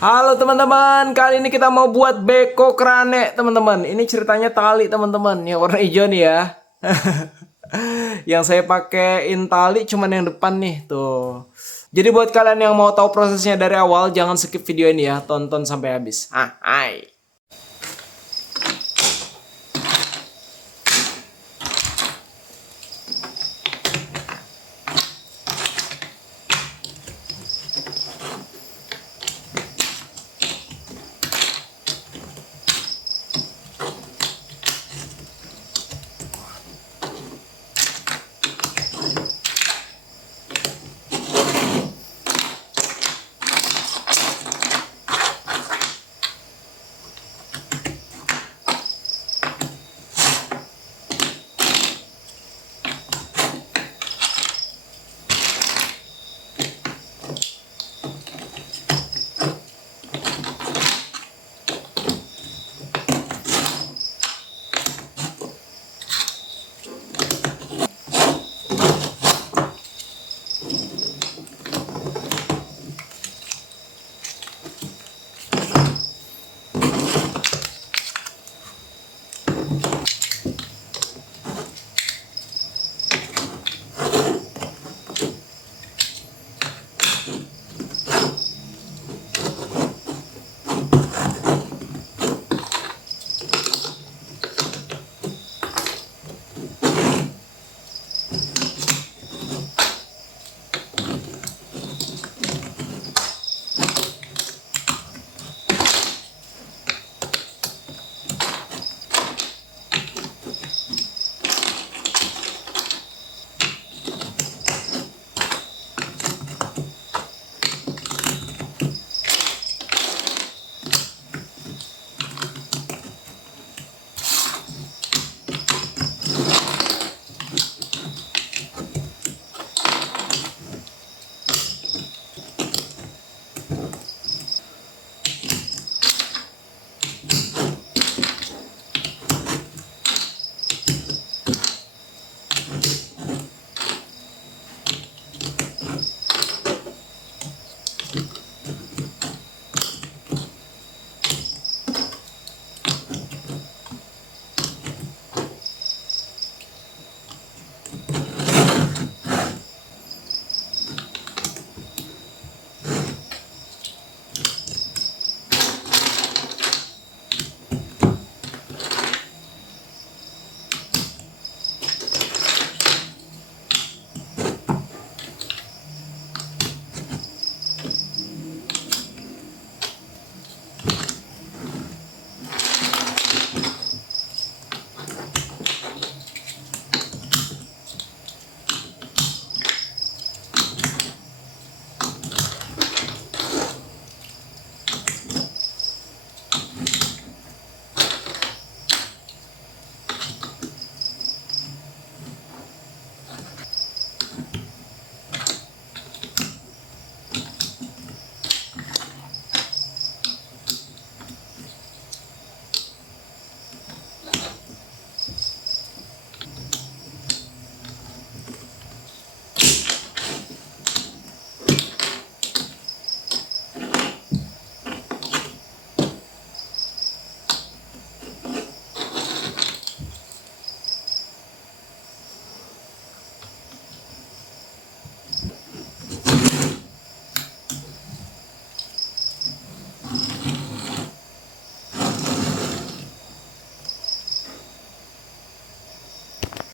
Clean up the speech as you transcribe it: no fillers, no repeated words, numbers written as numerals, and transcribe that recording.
Halo teman-teman, kali ini kita mau buat beko krane teman-teman. Ini ceritanya tali teman-teman, yang warna hijau nih ya. Yang saya pakein tali cuman yang depan nih tuh. Jadi buat kalian yang mau tahu prosesnya dari awal, jangan skip video ini ya, tonton sampai habis. Hai.